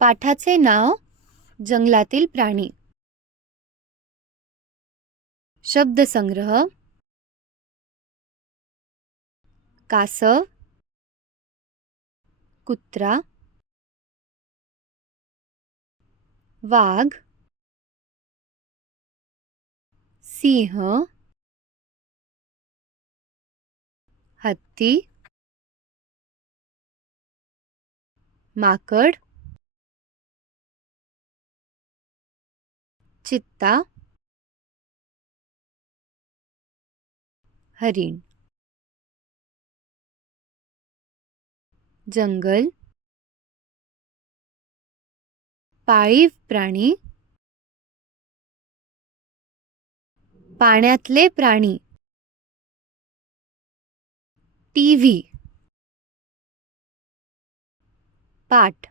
पाठाचे नाव जंगलातील प्राणी. शब्दसंग्रह: कासव, कुत्रा, वाघ, सिंह, हत्ती, माकड, चित्ता, हरिण. जंगल, पाळीव प्राणी, पाण्यातले प्राणी, टीव्ही, पाट.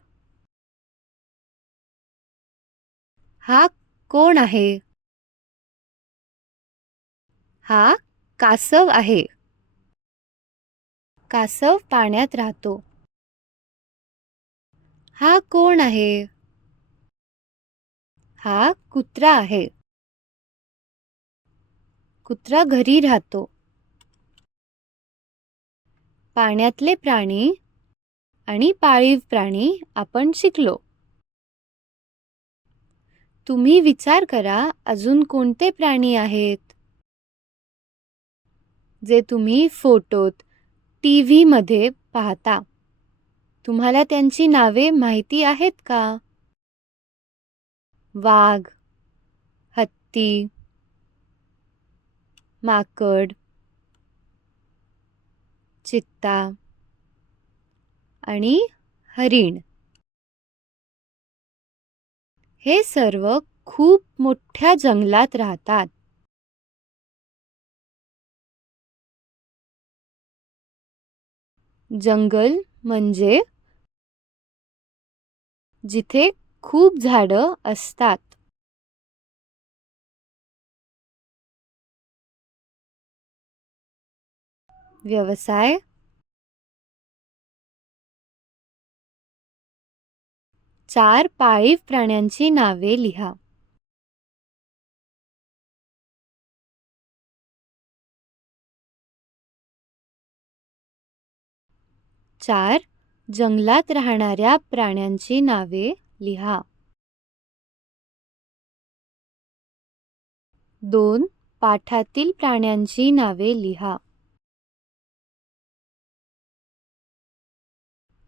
हा कोण आहे? हा कासव आहे. कासव पाण्यात राहतो. हा कोण आहे? हा कुत्रा आहे. कुत्रा घरी राहतो. पाण्यातले प्राणी आणि पाळीव प्राणी आपण शिकलो. तुम्ही विचार करा, अजून कोणते प्राणी आहेत जे तुम्ही फोटोत, टीव्ही मध्ये पाहता? तुम्हाला त्यांची नावे माहिती आहेत का? वाघ, हत्ती, माकड, चित्ता आणि हरिण. हे सर्व खूप मोठ्या जंगलात राहतात. जंगल म्हणजे जिथे खूप झाडं असतात. व्यवसाय: चार पाळीव प्राण्यांची नावे लिहा. चार जंगलात राहणाऱ्या प्राण्यांची नावे लिहा. 2 पाठातील प्राण्यांची नावे लिहा.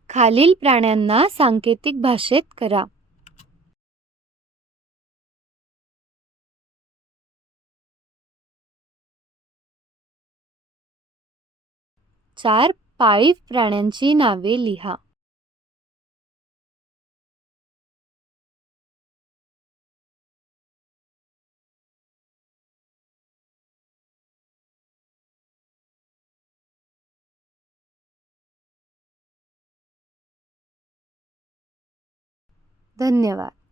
खालील प्राण्यांना सांकेतिक भाषेत करा. 4 पाळीव प्राण्यांची नावे लिहा. धन्यवाद.